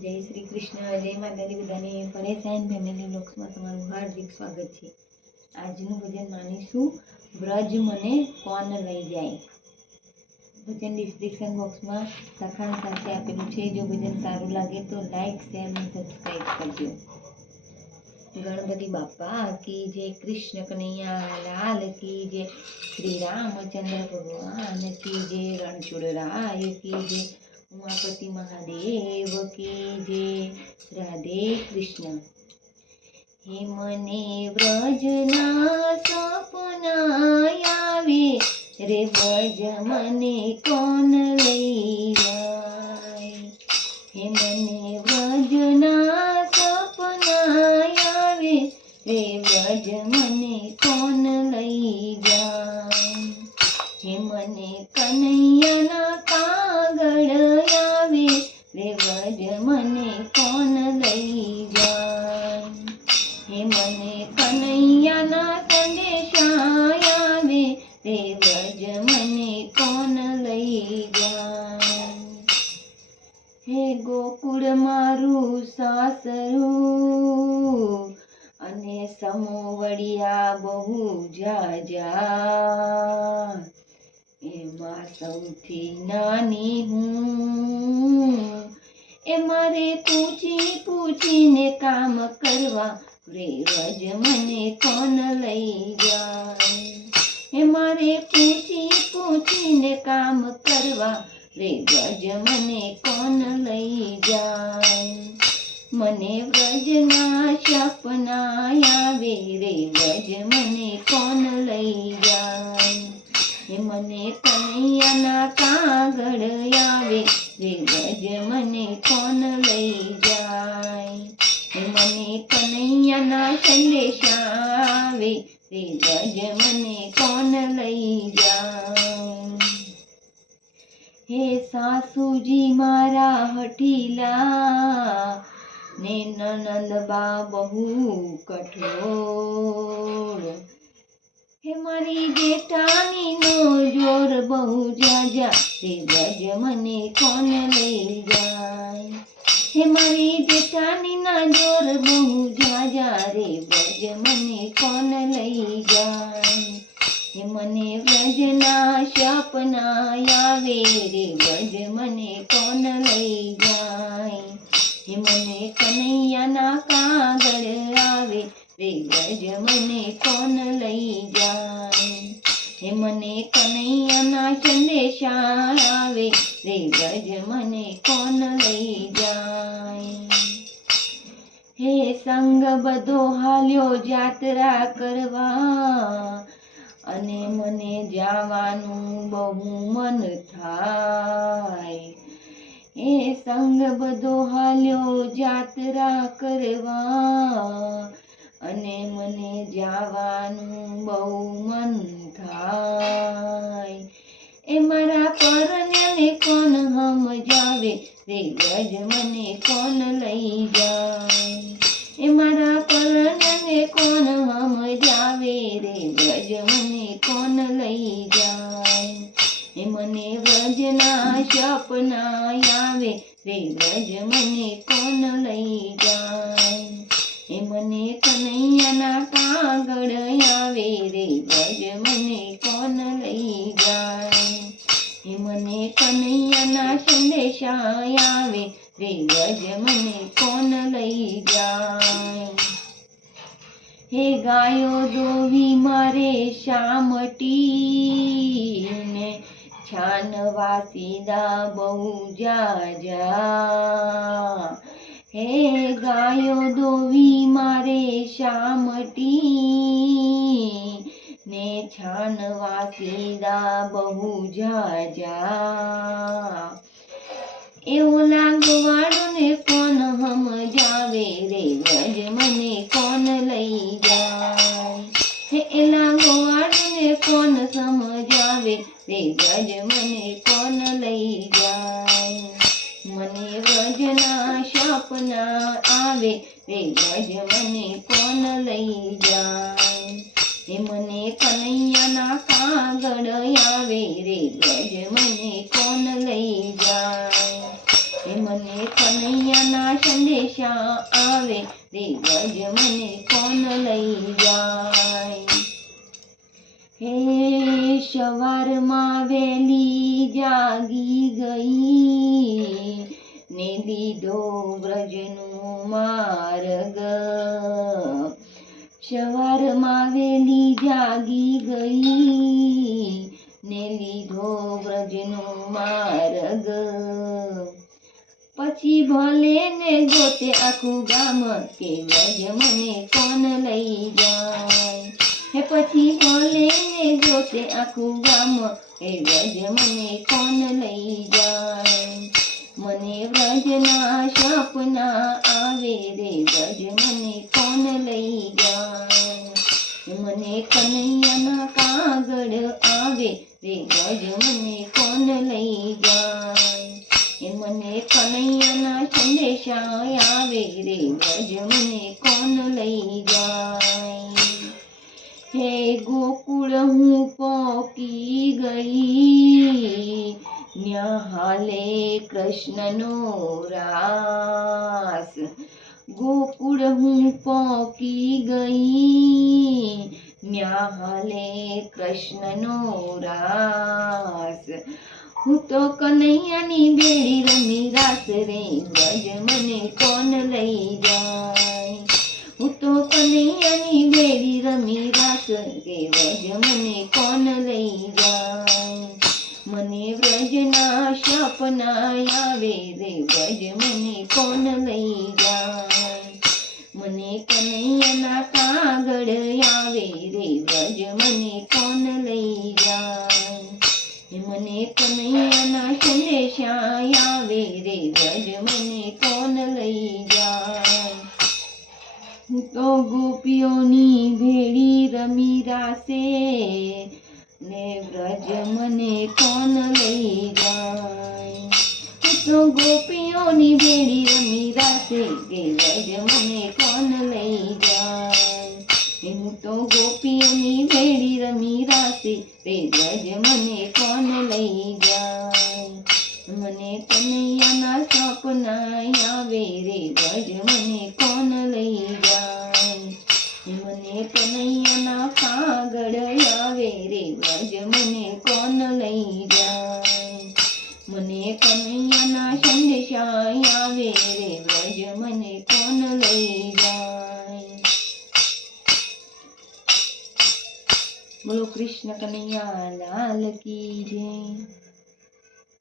જય શ્રી કૃષ્ણ, જય માતાજી બધાને. પરેશાન ફેમિલી બ્લોગ્સમાં તમારું હાર્દિક સ્વાગત છે. આજનું ભજન માનીશું વ્રજ મને કોણ લઈ જાય. ભજન ડિસ્ક્રિપ્શન બોક્સમાં લખાણ સાથે આપેલું છે. જો ભજન સારું લાગે તો લાઈક, શેર અને સબસ્ક્રાઈબ કરજો. ગણપતિ બાપા કી જય, કૃષ્ણ કનૈયા લાલ કી જય, શ્રી રામચંદ્ર ભગવાન કી જય, રણછોડરાય કી જય, ઉમાપતિ મહાદેવ કી જય, રાધે કૃષ્ણ. હે મને વ્રજના સપના આવે રે, વ્રજ મને કોણ લઈ જાય. હે મને વ્રજના સપના આવે રે, વ્રજ મને કોણ લઈ જાય. હે મને કનૈયાના કાગળ આવે રે, વ્રજ મને કોણ લઈ જાય. હે મને કનૈયાના સંદેશા આવે રે, વ્રજ મને કોણ લઈ જાય. હે ગોકુળ મારું સાસરું અને સમોવડિયા બહુ જાજા, એમાં સૌથી નાની હું. એ મારે પૂછી પૂછીને કામ કરવા રે, વ્રજ મને કોણ લઈ જાય. એ મારે પૂછી પૂછીને કામ કરવા રે, વ્રજ મને કોણ લઈ જાય. મને વ્રજના સપના આવે રે, વ્રજ મને કોણ લઈ જાય. હે મને કનૈયાના કાગળ આવે રે, વ્રજ મને કોણ લઈ જાય. હે મને કનૈયાના સંદેશા આવે રે, વ્રજ મને કોણ લઈ જાય. હે સાસુજી મારા હઠીલા ને નણંદબા બહુ કઠોળ. હે મારી જેઠાણીનો જોર બહુ જાજા રે, વ્રજ મને કોણ લઈ જાય. હે મારી જેઠાણીના જોર બહુ જાજા રે, વ્રજ મને કોણ લઈ જાય. હે મને વ્રજના સપના આવે રે, વ્રજ મને કોણ લઈ જાય. હે મને કનૈયાના કાગળ આવે રે, વ્રજ મને કોણ લઈ જાય. હે મને કનૈયાના સંદેશા આવે રે, વ્રજ મને કોણ લઈ જાય. હે સંગ બધો હાલ્યો જાત્રા કરવા અને મને જવાનું બહુ મન થાય. હે સંગ બધો હાલ્યો જાત્રા કરવા અને મને જવાનું બહુ મન થાય. એ મારા પરણ્યાને કોણ સમજાવે રે, વ્રજ મને કોણ લઈ જાય. એ મારા પરણ્યાને કોણ સમજાવે રે, વ્રજ મને કોણ લઈ જાય. એ મને વ્રજના સપના આવે રે, વ્રજ મને કોણ લઈ જાય. એ મને કનૈયાના કાગળ આવે રે, વ્રજ મને કોણ લઈ જાય. એ મને કનૈયાના સંદેશા આવે રે, વ્રજ મને કોણ લઈ જાય. હે ગાયો દોવી મારે શામટીને છાનવા સીધા બહુ જાજા. હે ગાયો દોવી મારે શામટી ને છાનવા સીધા બહુ જાજા. એવો લાગવાડો ને કોણ સમજાવે રે, વ્રજ મને કોણ લઈ જાય. હે લાગવાડો ને કોણ સમજાવે રે, વ્રજ મને કોણ લઈ જાય. મને વ્રજના સપના આવે રે, વ્રજ મને કોણ લઈ જાય. હે મને કનૈયાના કાગળ આવે રે, વ્રજ મને કોણ લઈ જાય. હે મને મને કનૈયાના સંદેશા આવે રે વ્રજ મને કોણ લઈ જાય. હે સવારમાં વહેલી જાગી ગઈ ને લીધો વ્રજનો માર્ગ. સવારમાં વહેલી જાગી ગઈ ને લીધો વ્રજનો માર્ગ. પછી ભલે ને ગોતે આખું ગામ કે વ્રજ મને કોણ લઈ જાય. હે પછી ભલે ને ગોતે આખું ગામ એ વ્રજ મને કોણ લઈ જાય. મને વ્રજના સપના આવે રે વ્રજ મને કોણ લઈ જાય. મને કનૈયાના કાગળ આવે રે વ્રજ મને કોણ લઈ જાય. મને કનૈયાના સંદેશા આવે રે વ્રજ મને કોણ લઈ જાય. હે ગોકુળ હું પહોંચી ગઈ ન્યા હાલે કૃષ્ણનો રાસ. ગોકુળ હું પહોંચી ગઈ ન્યા હાલે કૃષ્ણનો રાસ. હું તો કનૈયાની બેડી રમી રાસ રે વ્રજ મને કોણ લઈ જાય. હું તો કનૈયાની બેડી રમી રાસ રે વ્રજ મને કોણ લઈ જાય. મને વ્રજના સપના આવે રે વ્રજ મને કોણ લઈ જાય. મને કનૈયાના કાગળ આવે રે વ્રજ મને કોણ લઈ જાય. મને કનૈયાના સંદેશા આવે રે વ્રજ મને કોણ લઈ જાય. હું તો ગોપીઓની ભેળી રમી રાસે ને વ્રજ મને કોણ લઈ જાય. હું તો ગોપીઓની ભેળી રમી રાસે કે વ્રજ મને કોણ લઈ જાય. હું તો ગોપીઓની ભેળી રમી રાસે તે વ્રજ મને કોણ લઈ જાય. મને કનૈયાના સપના આવે રે વ્રજ મને કોણ લઈ જાય. મને કનૈયાના કાગળ આવે રે વ્રજ મને કોણ લઈ જાય. મને કનૈયાના સંદેશા આવે રે વ્રજ મને કોણ લઈ જાય. બોલો કૃષ્ણ કનૈયા લાલ કી જય.